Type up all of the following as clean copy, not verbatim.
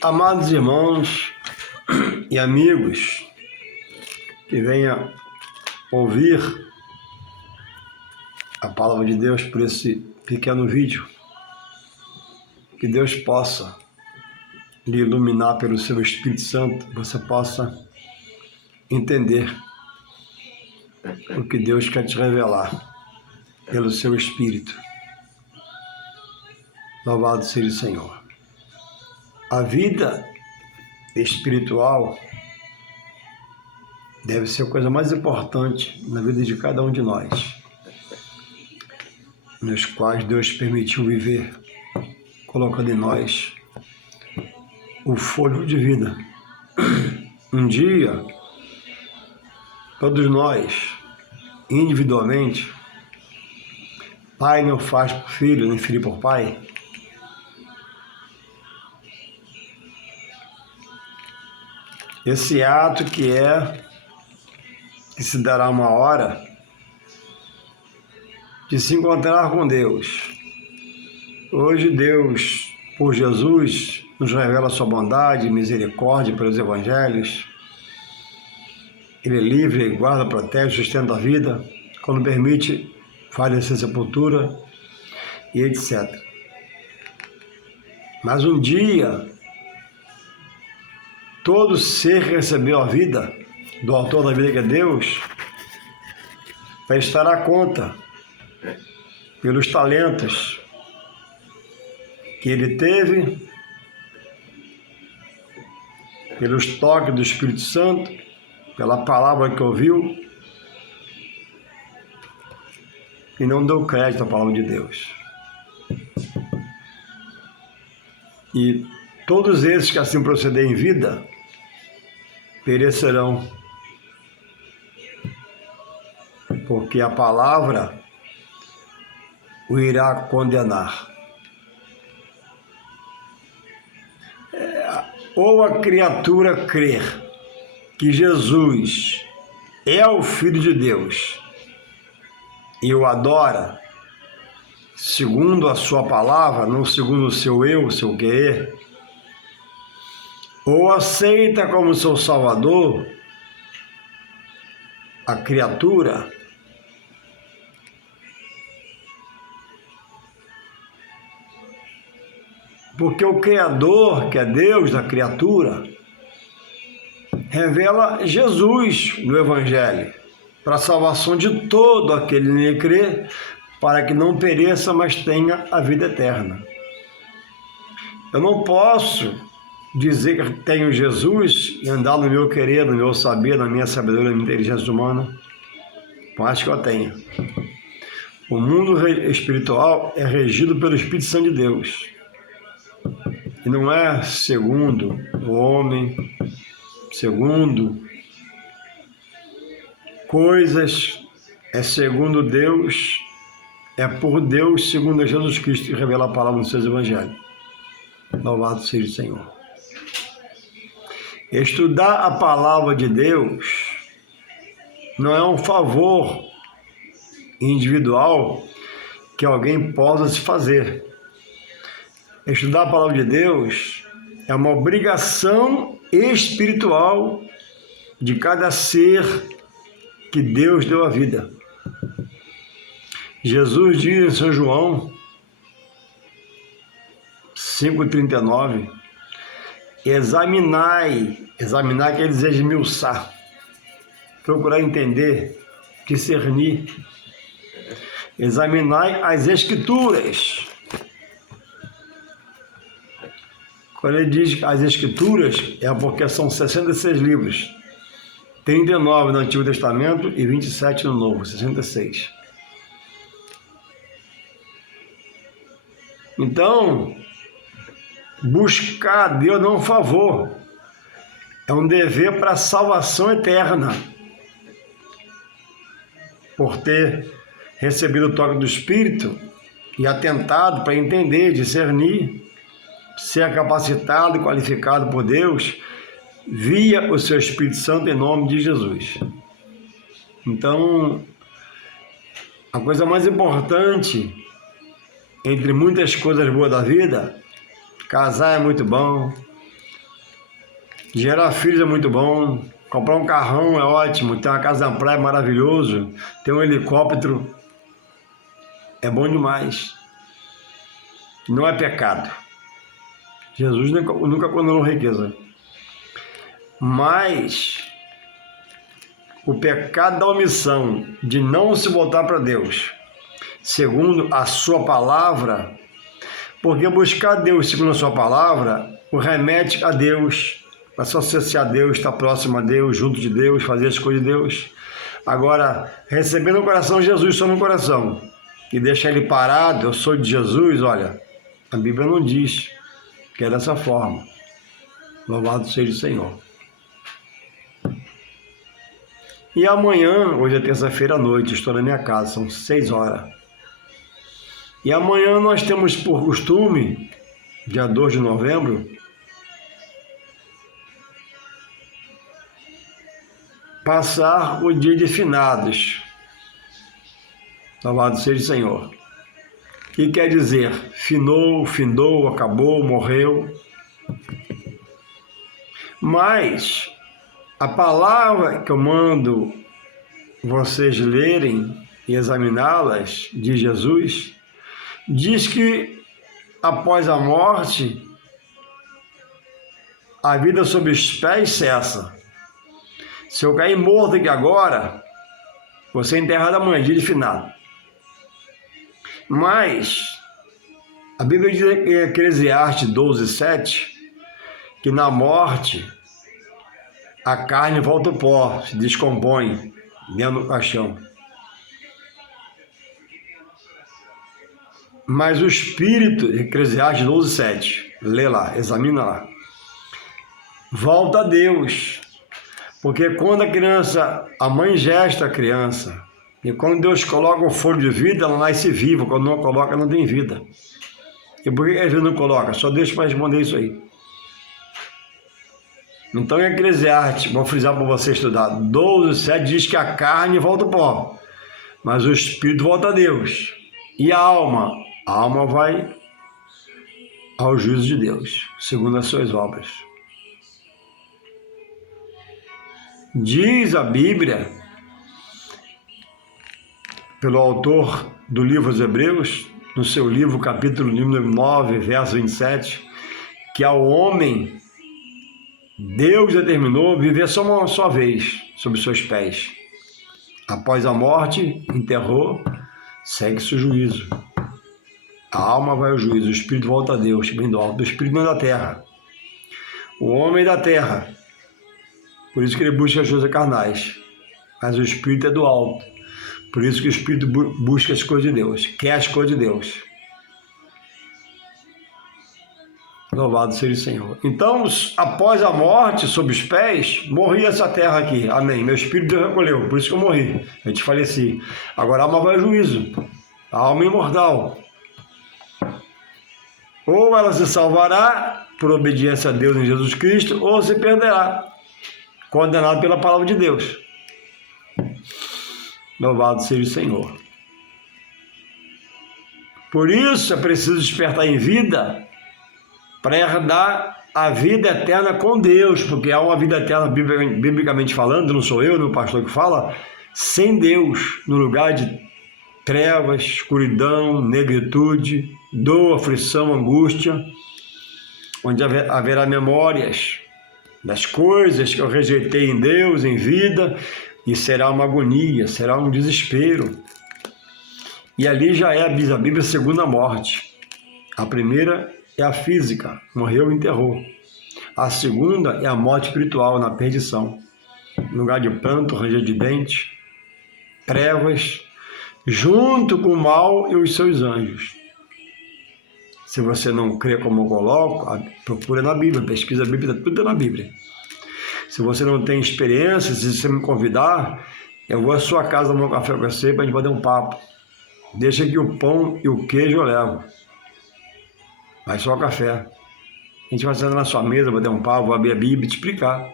Amados irmãos e amigos que venham ouvir a palavra de Deus por esse pequeno vídeo, que Deus possa lhe iluminar pelo seu Espírito Santo, você possa entender o que Deus quer te revelar pelo seu Espírito. Louvado seja o Senhor. A vida espiritual deve ser a coisa mais importante na vida de cada um de nós, nos quais Deus permitiu viver, colocando em nós o fôlego de vida. Um dia, todos nós, individualmente, pai não faz por filho, nem filho por pai, esse ato que se dará uma hora de se encontrar com Deus. Hoje Deus, por Jesus, nos revela a sua bondade e misericórdia pelos evangelhos. Ele livra, ele guarda, protege, sustenta a vida, quando permite, faz a sepultura e etc. Mas um dia, todo ser que recebeu a vida do autor da vida, que é Deus, vai estar à conta pelos talentos que ele teve, pelos toques do Espírito Santo, pela palavra que ouviu e não deu crédito à palavra de Deus. E todos esses que assim procederem em vida perecerão, porque a palavra o irá condenar. Ou a criatura crer que Jesus é o Filho de Deus e o adora segundo a sua palavra, não segundo o seu eu, o seu querer, ou aceita como seu Salvador a criatura, porque o Criador, que é Deus da criatura, revela Jesus no Evangelho, para a salvação de todo aquele que nele crê, para que não pereça, mas tenha a vida eterna. Eu não posso dizer que tenho Jesus e andar no meu querer, no meu saber, na minha sabedoria, na minha inteligência humana, por mais que eu tenha. O mundo espiritual é regido pelo Espírito Santo de Deus. E não é segundo o homem, segundo coisas, é segundo Deus, é por Deus, segundo Jesus Cristo, que revela a palavra nos seus evangelhos. Louvado seja o Senhor. Estudar a palavra de Deus não é um favor individual que alguém possa se fazer. Estudar a palavra de Deus é uma obrigação espiritual de cada ser que Deus deu a vida. Jesus diz em São João 5,39, examinar quer dizer esmiuçar, procurar entender, discernir, examinar as Escrituras. Quando ele diz as Escrituras, é porque são 66 livros, 39 no Antigo Testamento e 27 no Novo, 66. Então, buscar a Deus não é um favor, é um dever para a salvação eterna. Por ter recebido o toque do Espírito e atentado para entender, discernir, ser capacitado e qualificado por Deus via o seu Espírito Santo em nome de Jesus. Então, a coisa mais importante, entre muitas coisas boas da vida, casar é muito bom, Gerar filhos é muito bom. Comprar um carrão é ótimo. Ter uma casa na praia é maravilhoso. Ter um helicóptero é bom demais. Não é pecado. Jesus nunca condenou riqueza. Mas o pecado da omissão, de não se voltar para Deus, segundo a sua palavra, porque buscar Deus segundo a sua palavra, o remete a Deus, para se associar a Deus, estar próximo a Deus, junto de Deus, fazer as coisas de Deus. Agora, receber no coração Jesus só no coração, e deixar ele parado, eu sou de Jesus, olha, a Bíblia não diz que é dessa forma. Louvado seja o Senhor. E amanhã, hoje é terça-feira à noite, estou na minha casa, são 6 horas. E amanhã nós temos por costume, dia 2 de novembro, passar o dia de finados. Louvado seja o Senhor. Que quer dizer, findou, acabou, morreu. Mas a palavra que eu mando vocês lerem e examiná-las de Jesus, diz que após a morte, a vida sob os pés cessa. Se eu cair morto aqui agora, vou ser enterrado amanhã, dia de finado. Mas a Bíblia diz em Eclesiastes 12:7, que na morte a carne volta ao pó, se descompõe dentro do caixão. Mas o espírito, Eclesiastes 12:7, lê lá, examina lá, volta a Deus. Porque quando a criança, a mãe gesta a criança, e quando Deus coloca o fôlego de vida, ela nasce viva, quando não coloca, não tem vida. E por que às vezes não coloca? Só Deus para responder isso aí. Então, em Eclesiastes, vou frisar para você estudar, 12:7 diz que a carne volta ao pó, mas o espírito volta a Deus. E a alma vai ao juízo de Deus, segundo as suas obras. Diz a Bíblia, pelo autor do livro dos Hebreus, no seu livro, capítulo número 9, verso 27, que ao homem Deus determinou viver só uma só vez sob seus pés. Após a morte, enterrou, segue-se o juízo. A alma vai ao juízo, o espírito volta a Deus, vem do alto. O espírito não é da terra. O homem é da terra. Por isso que ele busca as coisas carnais. Mas o espírito é do alto. Por isso que o espírito busca as coisas de Deus, quer as coisas de Deus. Louvado seja o Senhor. Então, após a morte, sob os pés, morri essa terra aqui. Amém. Meu espírito Deus recolheu, por isso que eu morri. Eu te faleci. Agora a alma vai ao juízo. A alma é imortal. Ou ela se salvará por obediência a Deus em Jesus Cristo, ou se perderá, condenado pela palavra de Deus. Louvado seja o Senhor. Por isso é preciso despertar em vida para herdar a vida eterna com Deus, porque há uma vida eterna, biblicamente falando, não sou eu, não o pastor que fala, sem Deus, no lugar de trevas, escuridão, negritude, dor, aflição, angústia, onde haverá memórias das coisas que eu rejeitei em Deus, em vida, e será uma agonia, será um desespero. E ali já é, diz a Bíblia, a segunda morte. A primeira é a física, morreu e enterrou. A segunda é a morte espiritual, na perdição. Lugar de pranto, ranger de dente, trevas, junto com o mal e os seus anjos. Se você não crê como eu coloco, procura na Bíblia, pesquisa a Bíblia, tudo é na Bíblia. Se você não tem experiência, se você me convidar, eu vou à sua casa tomar um café com você para a gente bater um papo. Deixa que o pão e o queijo eu levo. Mas só o café. A gente vai sentar na sua mesa, bater um papo, vou abrir a Bíblia e te explicar.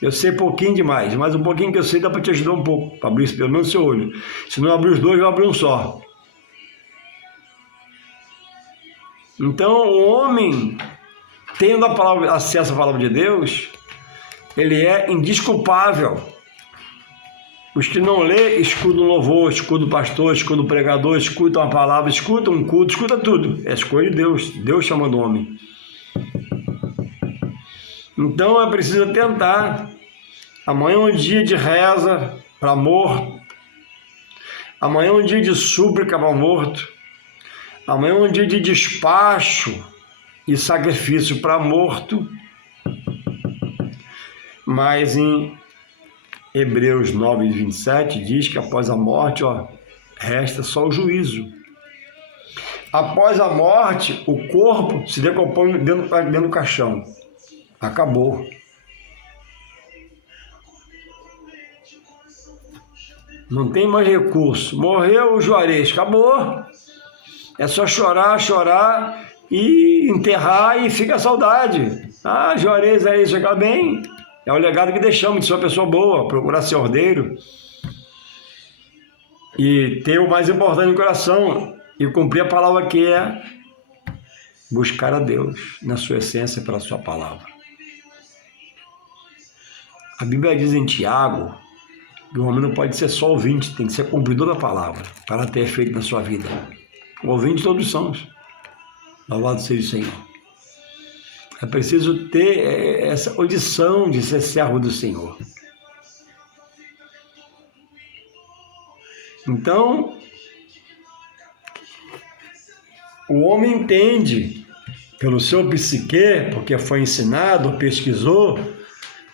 Eu sei pouquinho demais, mas um pouquinho que eu sei dá para te ajudar um pouco, para abrir pelo menos o seu olho. Se não abrir os dois, vai abrir um só. Então, o homem, tendo acesso à palavra de Deus, ele é indesculpável. Os que não lê, escutam o louvor, escutam o pastor, escutam o pregador, escutam a palavra, escutam um culto, escuta tudo. É a escolha de Deus. Deus chamando o homem. Então é preciso tentar. Amanhã é um dia de reza para morto. Amanhã é um dia de súplica para morto. Amanhã é um dia de despacho e sacrifício para morto. Mas em Hebreus 9, 27 diz que após a morte, resta só o juízo. Após a morte, o corpo se decompõe dentro do caixão. Acabou. Não tem mais recurso. Morreu o Juarez, acabou. É só chorar e enterrar e fica a saudade. Ah, Juarez aí, chegar bem. É o legado que deixamos de ser uma pessoa boa, procurar ser ordeiro e ter o mais importante no coração e cumprir a palavra que é buscar a Deus na sua essência pela sua palavra. A Bíblia diz em Tiago que o homem não pode ser só ouvinte, tem que ser cumpridor da palavra para ter efeito na sua vida. O ouvinte todos somos. Louvado seja o Senhor. É preciso ter essa audição de ser servo do Senhor. Então, o homem entende pelo seu psique, porque foi ensinado, pesquisou,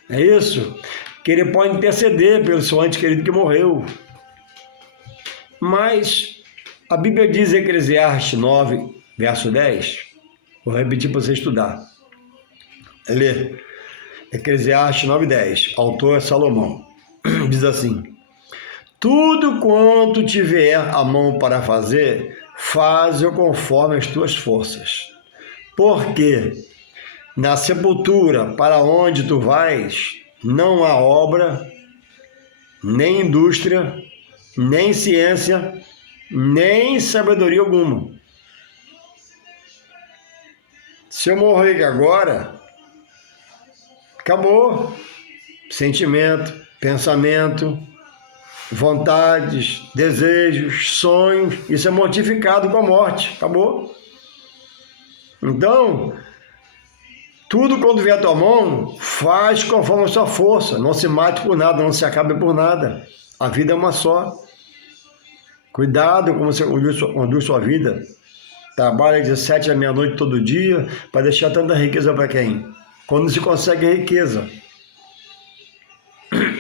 é isso, que ele pode interceder pelo seu ente querido que morreu. Mas a Bíblia diz em Eclesiastes 9, verso 10, vou repetir para você estudar. Lê, Eclesiastes 9:10, autor é Salomão, diz assim: tudo quanto tiver a mão para fazer, faze-o conforme as tuas forças, porque na sepultura para onde tu vais, não há obra, nem indústria, nem ciência, nem sabedoria alguma. Se eu morrer aqui agora, acabou. Sentimento, pensamento, vontades, desejos, sonhos, isso é mortificado com a morte. Acabou. Então, tudo quando vier à tua mão, faz conforme a sua força. Não se mate por nada, não se acabe por nada. A vida é uma só. Cuidado como você conduz sua vida. Trabalha de 7 à meia-noite todo dia para deixar tanta riqueza para quem? Quando se consegue riqueza.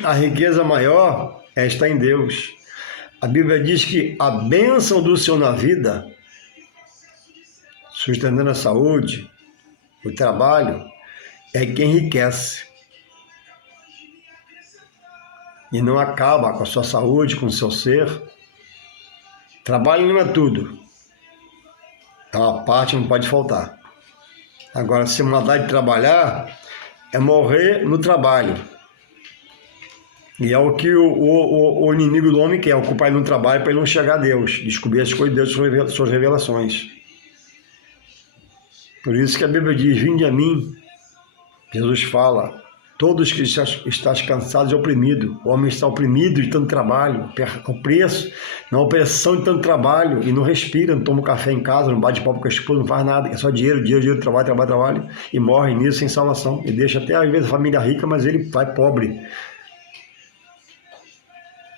A riqueza maior é estar em Deus. A Bíblia diz que a bênção do Senhor na vida, sustentando a saúde, o trabalho, é quem enriquece. E não acaba com a sua saúde, com o seu ser. Trabalho não é tudo. É uma parte, não pode faltar. Agora, se mudar de trabalhar, é morrer no trabalho. E é o que o inimigo do homem quer, ocupar ele no trabalho para ele não chegar a Deus, descobrir as coisas de Deus, suas revelações. Por isso que a Bíblia diz, vinde a mim, Jesus fala, todos que estás cansados e oprimidos. O homem está oprimido de tanto trabalho, o preço, na opressão de tanto trabalho, e não respira, não toma café em casa, não bate papo com a esposa, não faz nada, é só dinheiro, trabalho, e morre nisso sem salvação. E deixa até às vezes a família rica, mas ele vai pobre.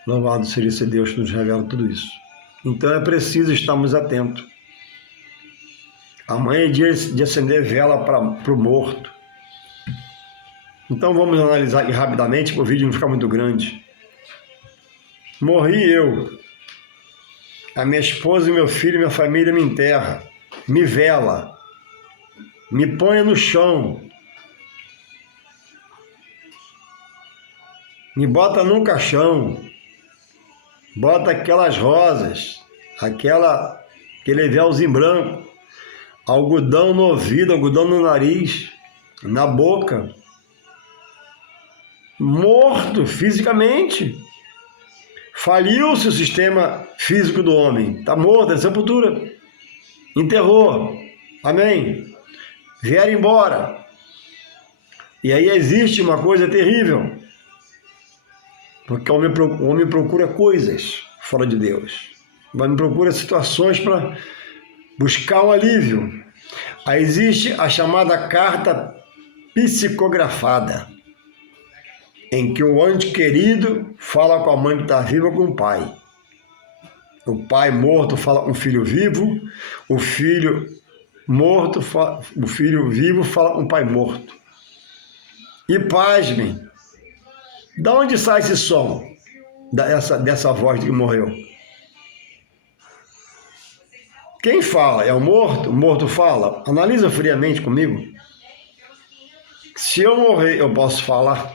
Louvado seja esse Deus que nos revela tudo isso. Então é preciso estarmos atentos. Amanhã é dia de acender vela para o morto. Então vamos analisar aqui rapidamente, para o vídeo não ficar muito grande. Morri eu. A minha esposa, meu filho, minha família me enterra, me vela, me põe no chão, me bota num caixão, bota aquelas rosas, aquele véuzinho branco, algodão no ouvido, algodão no nariz, na boca, morto fisicamente. Faliu-se o sistema físico do homem, está morto, é sepultura, enterrou, amém, vieram embora. E aí existe uma coisa terrível, porque o homem procura coisas fora de Deus. O homem procura situações para buscar um alívio. Aí existe a chamada carta psicografada, em que o ente querido fala com a mãe que está viva com o pai. O pai morto fala com o filho vivo, o filho morto, o filho vivo fala com o pai morto. E pasmem, da onde sai esse som dessa voz que morreu? Quem fala? É o morto? O morto fala? Analisa friamente comigo. Se eu morrer, eu posso falar?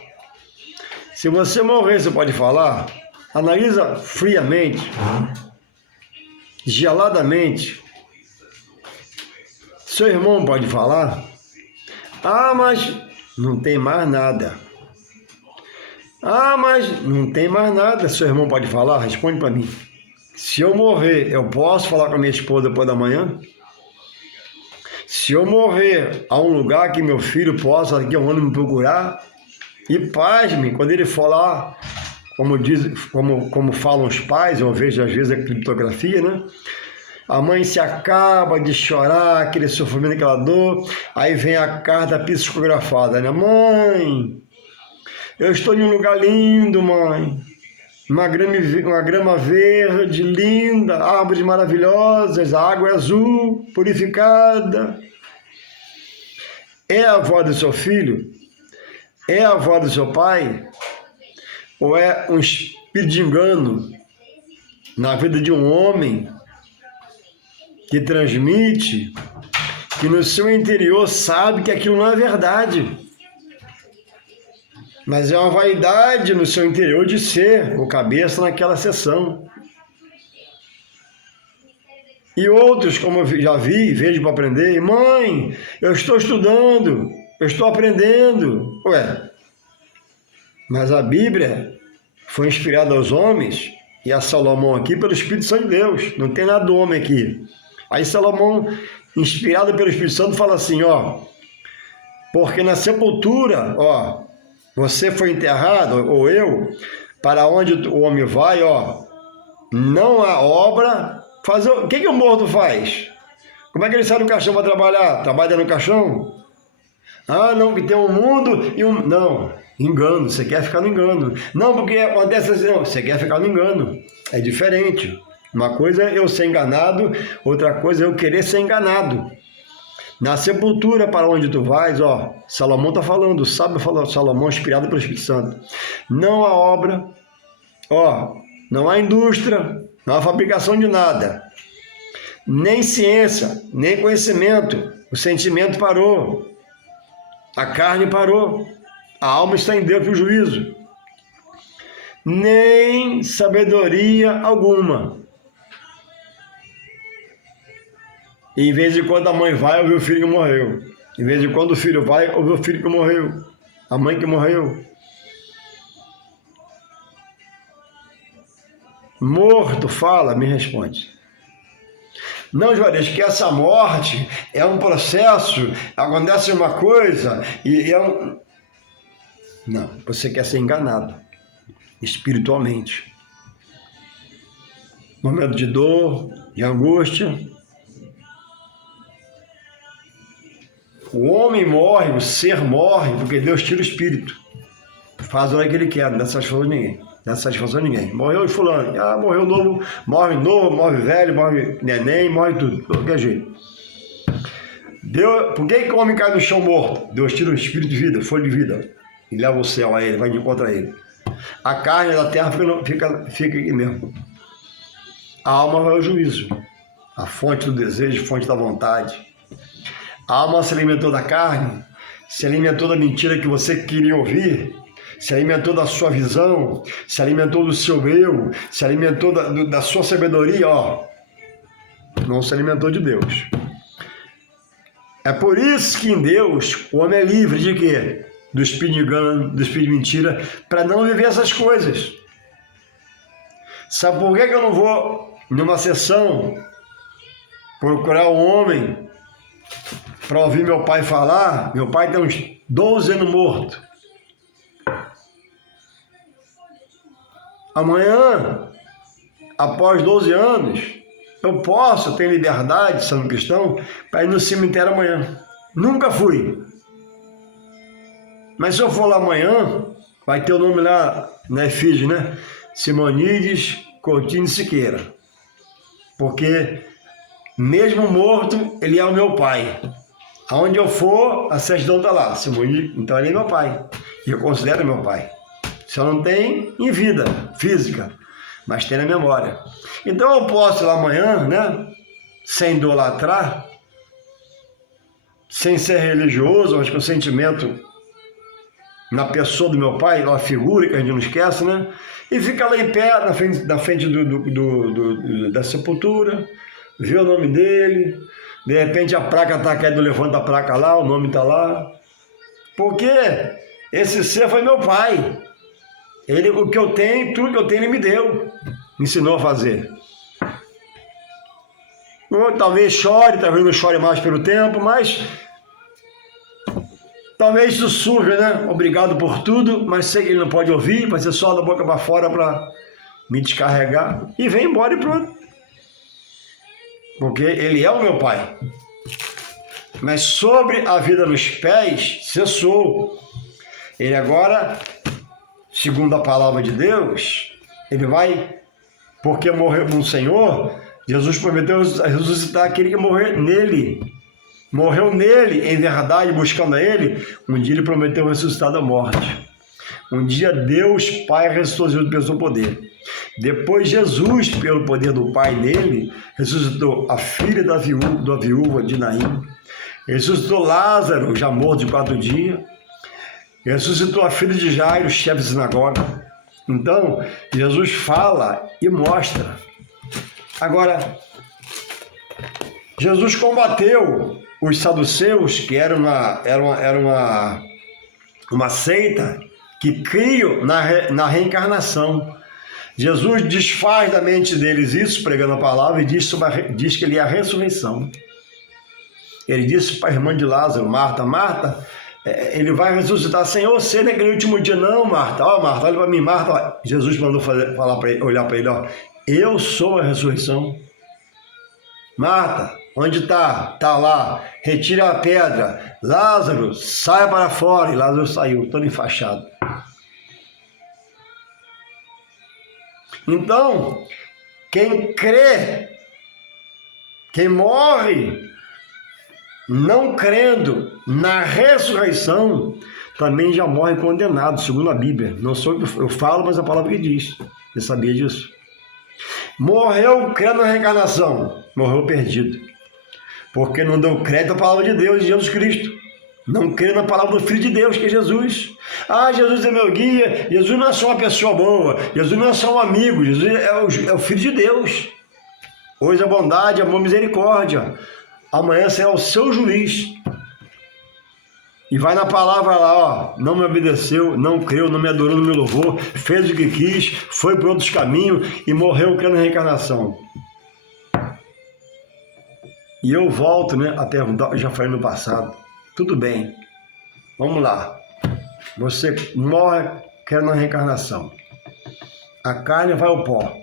Se você morrer, você pode falar? Analisa friamente, geladamente. Seu irmão pode falar? Ah, mas não tem mais nada. Ah, mas não tem mais nada. Seu irmão pode falar? Responde para mim. Se eu morrer, eu posso falar com a minha esposa depois da manhã? Se eu morrer, há um lugar que meu filho possa daqui a um ano me procurar? E pasme, quando ele falar, como falam os pais, eu vejo às vezes a criptografia, né? A mãe se acaba de chorar, aquele sofrimento, aquela dor, aí vem a carta psicografada, né? Mãe, eu estou em um lugar lindo, mãe. Uma grama verde, linda, árvores maravilhosas, a água é azul, purificada. É a avó do seu filho? É a avó do seu pai? Ou é um espírito de engano na vida de um homem que transmite, que no seu interior sabe que aquilo não é verdade? Mas é uma vaidade no seu interior de ser o cabeça naquela sessão. E outros, como eu já vi, vejo para aprender, mãe, eu estou estudando, eu estou aprendendo. Ué, mas a Bíblia foi inspirada aos homens e a Salomão aqui pelo Espírito Santo de Deus. Não tem nada do homem aqui. Aí Salomão, inspirado pelo Espírito Santo, fala assim, ó, porque na sepultura, ó, você foi enterrado, ou eu, para onde o homem vai, ó, não há obra. O que o morto faz? Como é que ele sai do caixão para trabalhar? Trabalha no caixão? Ah, não, que tem um mundo e um... Não, engano, você quer ficar no engano. Não, porque acontece assim, não, você quer ficar no engano. É diferente. Uma coisa é eu ser enganado, outra coisa é eu querer ser enganado. Na sepultura para onde tu vais, ó, Salomão está falando, sabe falar, Salomão inspirado pelo Espírito Santo. Não há obra, ó, não há indústria, não há fabricação de nada, nem ciência, nem conhecimento. O sentimento parou, a carne parou, a alma está em Deus para o juízo, nem sabedoria alguma. E em vez de quando a mãe vai, ouve o filho que morreu. Em vez de quando o filho vai, ouve o filho que morreu. A mãe que morreu. Morto fala, me responde. Não, Juarez, que essa morte é um processo, acontece uma coisa e é um... Não, você quer ser enganado espiritualmente. Momento de dor, de angústia. O homem morre, o ser morre, porque Deus tira o espírito. Faz a hora que ele quer, não dá satisfação de ninguém. Não dá satisfação de ninguém. Morreu fulano, morreu novo, morre velho, morre neném, morre tudo, de qualquer jeito. Por que o homem cai no chão morto? Deus tira o espírito de vida, folha de vida, e leva o céu a ele, vai de encontro a ele. A carne da terra fica aqui mesmo. A alma vai ao juízo, a fonte do desejo, a fonte da vontade. A alma se alimentou da carne, se alimentou da mentira que você queria ouvir, se alimentou da sua visão, se alimentou do seu eu, se alimentou da sua sabedoria, ó. Não se alimentou de Deus. É por isso que em Deus o homem é livre de quê? Do espírito de engano, do espírito de mentira, para não viver essas coisas. Sabe por que eu não vou numa sessão procurar um homem para ouvir meu pai falar. Meu pai tem uns 12 anos morto. Amanhã, após 12 anos, eu posso ter liberdade, sendo cristão, para ir no cemitério amanhã. Nunca fui. Mas se eu for lá amanhã, vai ter o nome lá na efígie, né? Simonides Coutinho Siqueira. Porque, mesmo morto, ele é o meu pai. Aonde eu for, a certidão está lá. Simonides, então ele é meu pai. E eu considero meu pai. Só não tem em vida física, mas tem na memória. Então eu posso ir lá amanhã, né? Sem idolatrar, sem ser religioso, mas com sentimento na pessoa do meu pai, uma figura que a gente não esquece, né? E fica lá em pé, na frente da sepultura, vê o nome dele, de repente a placa está caindo, levanta a placa lá, o nome está lá. Porque esse ser foi meu pai. Ele, o que eu tenho, tudo que eu tenho, ele me deu, me ensinou a fazer. Talvez chore, talvez não chore mais pelo tempo, mas talvez isso surja, né? Obrigado por tudo, mas sei que ele não pode ouvir, vai ser só da boca para fora para me descarregar e vem embora e pronto. Porque ele é o meu pai. Mas sobre a vida nos pés, cessou. Ele agora, segundo a palavra de Deus, ele vai, porque morreu no Senhor, Jesus prometeu ressuscitar aquele que morreu nele. Morreu nele, em verdade, buscando a ele. Um dia ele prometeu ressuscitar da morte. Um dia Deus, Pai, ressuscitou pelo seu poder. Depois Jesus, pelo poder do Pai nele, ressuscitou a filha da viúva de Naim. Ressuscitou Lázaro, já morto de 4 dias. Ressuscitou a filha de Jairo, chefe de sinagoga. Então, Jesus fala e mostra. Agora, Jesus combateu os saduceus, que era uma seita que criam na reencarnação. Jesus desfaz da mente deles isso, pregando a palavra, e diz que ele é a ressurreição. Ele disse para a irmã de Lázaro, Marta, Marta, ele vai ressuscitar. Senhor, você naquele último dia, não, Marta. Ó, Marta, olha para mim, Marta. Ó. Jesus mandou falar para ele, olhar para ele, ó. Eu sou a ressurreição. Marta, onde está? Está lá. Retira a pedra. Lázaro, saia para fora. E Lázaro saiu, todo enfaixado. Então, quem crê, quem morre não crendo na ressurreição, também já morre condenado, segundo a Bíblia. Não sou eu falo, mas a palavra que diz. Você sabia disso? Morreu crendo na reencarnação, morreu perdido. Porque não deu crédito à palavra de Deus, de Jesus Cristo. Não crê na palavra do Filho de Deus, que é Jesus. Ah, Jesus é meu guia. Jesus não é só uma pessoa boa. Jesus não é só um amigo. Jesus é o Filho de Deus. Hoje a bondade, amor, misericórdia. Amanhã será o seu juiz. E vai na palavra lá, ó. Não me obedeceu, não creu, não me adorou, não me louvou. Fez o que quis, foi por outros caminhos e morreu crendo na reencarnação. E eu volto, né, a perguntar, eu já falei no passado. Tudo bem, vamos lá. Você morre crendo na reencarnação. A carne vai ao pó.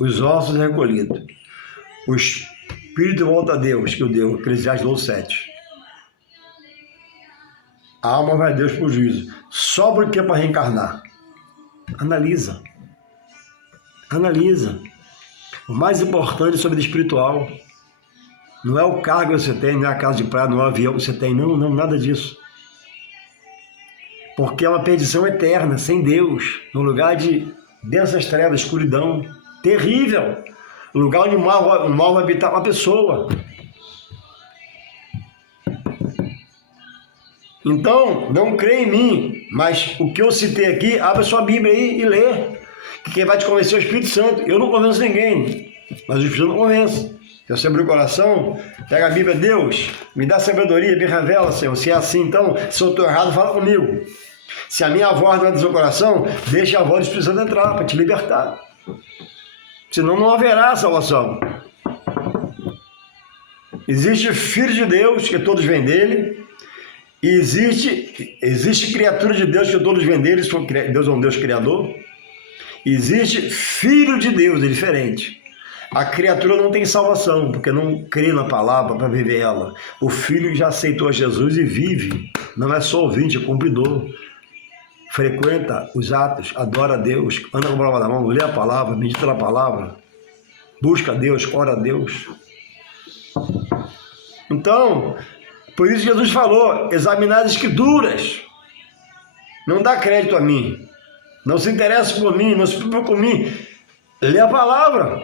Os ossos recolhidos. O espírito volta a Deus, que o deu, Eclesiastes 12:7. A alma vai a Deus para o juízo. Sobra o que para reencarnar? Analisa. Analisa. O mais importante é sobre o espiritual. Não é o cargo que você tem, não é a casa de praia, não é o avião que você tem. Não, nada disso. Porque é uma perdição eterna, sem Deus. No lugar de densas trevas, escuridão. Terrível. Um lugar onde o mal vai habitar uma pessoa. Então, não crê em mim, mas o que eu citei aqui, abre a sua Bíblia aí e lê. Que quem vai te convencer é o Espírito Santo. Eu não convenço ninguém, mas o Espírito Santo convence. Se você abrir o coração, pega a Bíblia, Deus, me dá sabedoria, me revela, Senhor. Se é assim, então, se eu estou errado, fala comigo. Se a minha voz não é do seu coração, deixa a voz do Espírito Santo entrar para te libertar. Senão não haverá salvação. Existe Filho de Deus, que todos vêm dele. E existe criatura de Deus, que todos vêm dele. Deus é um Deus criador. Existe Filho de Deus, é diferente. A criatura não tem salvação, porque não crê na palavra para viver ela. O Filho já aceitou a Jesus e vive. Não é só ouvinte, é cumpridor. Frequenta os atos, adora a Deus, anda com a palavra na mão, lê a palavra, medita na palavra, busca a Deus, ora a Deus. Então, por isso Jesus falou, examinar as escrituras. Não dá crédito a mim. Não se interessa por mim, não se preocupa por mim. Lê a palavra.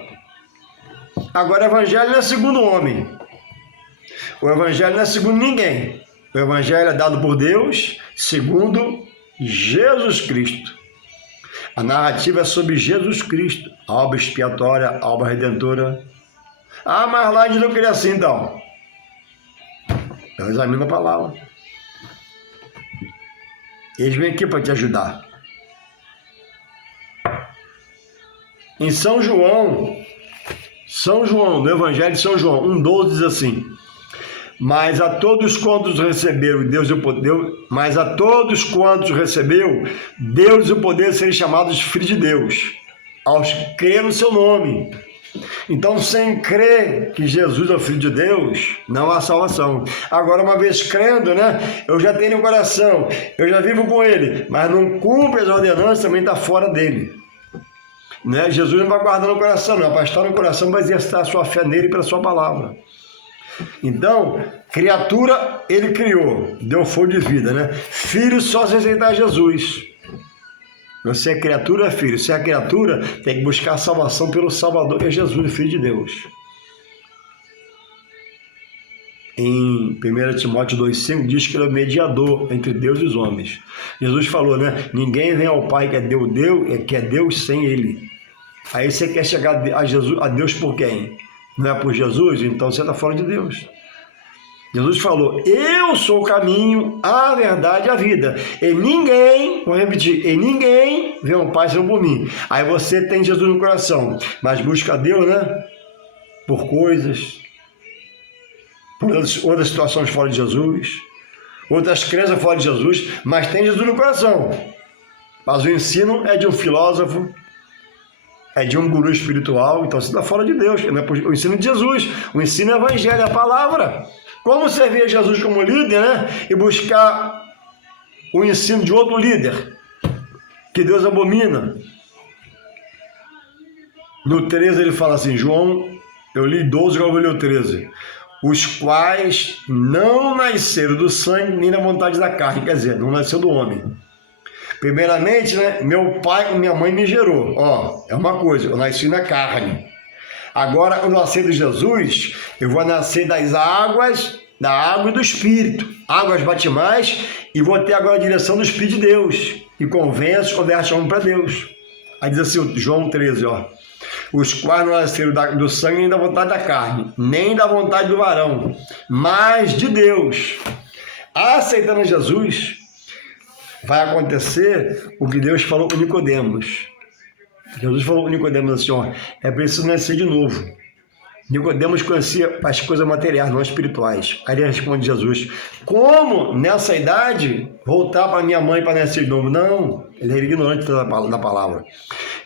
Agora, o evangelho não é segundo o homem. O evangelho não é segundo ninguém. O evangelho é dado por Deus, segundo Jesus Cristo. A narrativa é sobre Jesus Cristo, a obra expiatória, a obra redentora. Ah, mas lá a gente não queria assim, então. Eu examino a palavra. Eles vêm aqui para te ajudar. Em São João, no Evangelho de São João, 1,12 diz assim: mas a todos quantos receberam Deus o poder, mas a todos quantos recebeu Deus o poder de serem chamados filhos de Deus, aos que creem no seu nome. Então, sem crer que Jesus é o Filho de Deus, não há salvação. Agora, uma vez crendo, eu já tenho no coração, eu já vivo com Ele, mas não cumpre as ordenanças, também está fora dele. Jesus não vai guardar no coração, não, vai estar no coração, vai exercitar a sua fé nele pela sua palavra. Então, criatura, ele criou, deu fogo de vida, Filho só se aceitar Jesus. Você é criatura, é filho. Se é criatura, tem que buscar a salvação pelo Salvador, que é Jesus, Filho de Deus. Em 1 Timóteo 2,5 diz que ele é o mediador entre Deus e os homens. Jesus falou, ninguém vem ao Pai que é Deus sem ele. Aí você quer chegar a Deus por quem? Não é por Jesus? Então você está fora de Deus. Jesus falou, eu sou o caminho, a verdade e a vida. E ninguém, vou repetir, e ninguém vê um Pai senão por mim. Aí você tem Jesus no coração, mas busca Deus, por coisas, por outras situações fora de Jesus, outras crenças fora de Jesus, mas tem Jesus no coração. Mas o ensino é de um filósofo, é de um guru espiritual, então você está fora de Deus. Não é o ensino de Jesus, o ensino é o evangelho, é a palavra. Como servir a Jesus como líder, e buscar o ensino de outro líder, que Deus abomina. No 13 ele fala assim, João, eu li 12, agora eu vou ler o 13. Os quais não nasceram do sangue, nem da vontade da carne, quer dizer, não nasceu do homem. Primeiramente, meu pai e minha mãe me gerou. É uma coisa, eu nasci na carne. Agora, quando eu nascer de Jesus, eu vou nascer da água e do Espírito. Águas batimais, e vou ter agora a direção do Espírito de Deus. E converte o homem para Deus. Aí diz assim, João 13, os quais não nasceram do sangue, nem da vontade da carne, nem da vontade do varão, mas de Deus. Aceitando Jesus, vai acontecer o que Deus falou com Nicodemos. Jesus falou com Nicodemos assim, é preciso nascer de novo. Nicodemos conhecia as coisas materiais, não espirituais. Aí ele responde Jesus, como nessa idade voltar para minha mãe para nascer de novo? Não, ele é ignorante da palavra.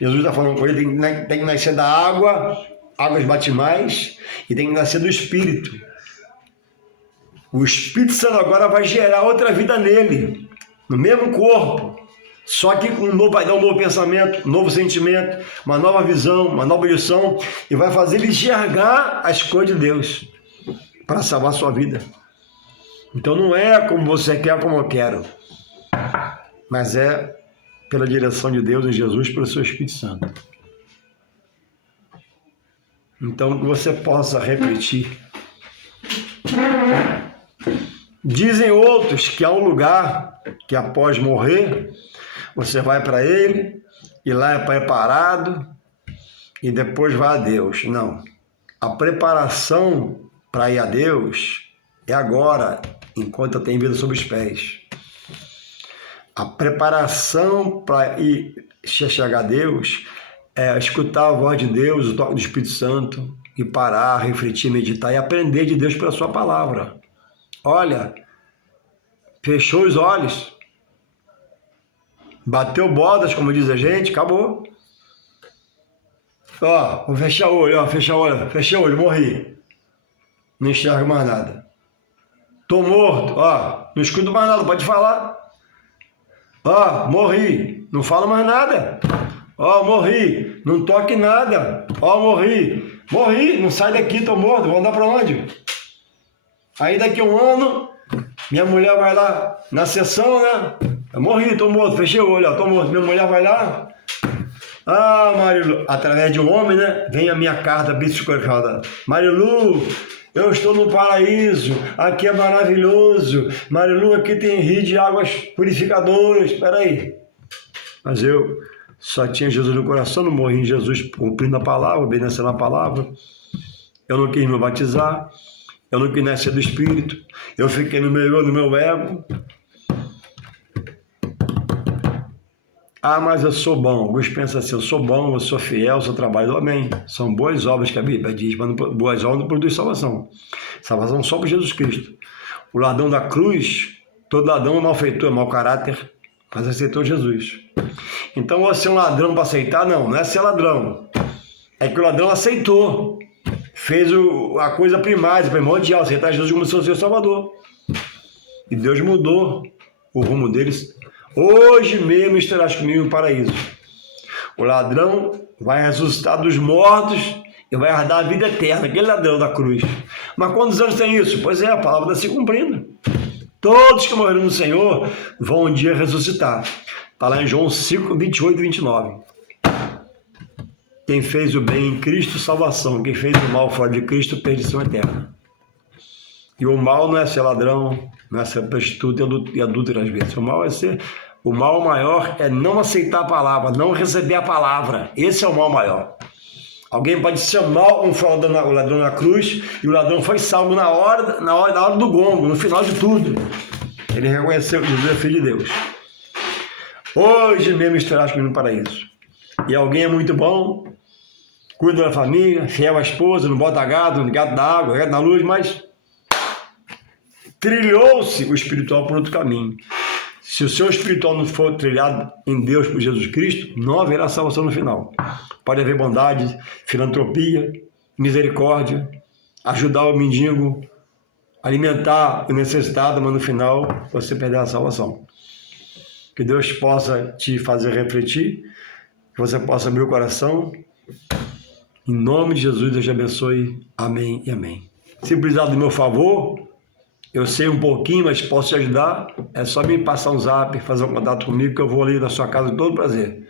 Jesus está falando com ele, tem que nascer da água, águas batimais, e tem que nascer do Espírito. O Espírito Santo agora vai gerar outra vida nele, no mesmo corpo. Só que vai dar um novo pensamento, um novo sentimento, uma nova visão, uma nova lição, e vai fazer ele enxergar as coisas de Deus para salvar a sua vida. Então não é como você quer, como eu quero, mas é pela direção de Deus em Jesus, pelo seu Espírito Santo. Então que você possa refletir. Dizem outros que há um lugar que após morrer, você vai para ele, e lá é preparado, e depois vai a Deus. Não. A preparação para ir a Deus é agora, enquanto eu tenho vida sobre os pés. A preparação para ir chegar a Deus é escutar a voz de Deus, o toque do Espírito Santo, e parar, refletir, meditar e aprender de Deus pela sua palavra. Olha, fechou os olhos, bateu bodas, como diz a gente, acabou. Ó, vou fechar o olho, ó, fechar o olho, fechei o olho, morri. Não enxergo mais nada. Tô morto, ó, não escuto mais nada, pode falar. Ó, morri, não falo mais nada. Ó, morri, não toque nada. Ó, morri, não sai daqui, tô morto, vou andar pra onde? Aí daqui a um ano, minha mulher vai lá na sessão, né? Eu morri, tô morto, fechei o olho, ó, tô morto. Minha mulher vai lá. Ah, Marilu, através de um homem, né? Vem a minha carta psicografada. Marilu, eu estou no paraíso, aqui é maravilhoso. Marilu, aqui tem rio de águas purificadoras. Espera aí. Mas eu só tinha Jesus no coração, não morri em Jesus cumprindo a palavra, obedecendo a palavra. Eu não quis me batizar, eu não quis nascer do Espírito. Eu fiquei no meu ego. Ah, mas eu sou bom. Alguns pensam assim, eu sou bom, eu sou fiel, eu sou trabalhador. Amém. São boas obras que a Bíblia diz, mas boas obras não produzem salvação. Salvação só por Jesus Cristo. O ladrão da cruz, todo ladrão é malfeitor, é mau caráter, mas aceitou Jesus. Então você é um ladrão para aceitar? Não, não é ser ladrão. É que o ladrão aceitou. Fez a coisa primária, primordial, aceitar Jesus como seu Salvador. E Deus mudou o rumo deles. Hoje mesmo estarás comigo no paraíso. O ladrão vai ressuscitar dos mortos e vai herdar a vida eterna, aquele ladrão da cruz. Mas quantos anos tem isso? Pois é, a palavra está se cumprindo. Todos que morreram no Senhor vão um dia ressuscitar. Está lá em João 5, 28 e 29. Quem fez o bem em Cristo, salvação. Quem fez o mal fora de Cristo, perdição eterna. E o mal não é ser ladrão, não é ser prostituta e adúltero às vezes. O mal maior é não aceitar a palavra, não receber a palavra. Esse é o mal maior. Alguém pode ser mal, como foi o ladrão na cruz, e o ladrão foi salvo na hora do gongo, no final de tudo. Ele reconheceu que Jesus é filho de Deus. Hoje mesmo estarás comigo no paraíso. E alguém é muito bom, cuida da família, fiel à esposa, não bota gado, no gato da água, gato da luz, mas trilhou-se o espiritual por outro caminho. Se o seu espiritual não for trilhado em Deus por Jesus Cristo, não haverá salvação no final. Pode haver bondade, filantropia, misericórdia, ajudar o mendigo, alimentar o necessitado, mas no final você perderá a salvação. Que Deus possa te fazer refletir, que você possa abrir o coração. Em nome de Jesus, Deus te abençoe. Amém e amém. Se precisar do meu favor, eu sei um pouquinho, mas posso te ajudar. É só me passar um zap, fazer um contato comigo, que eu vou ali na sua casa com todo prazer.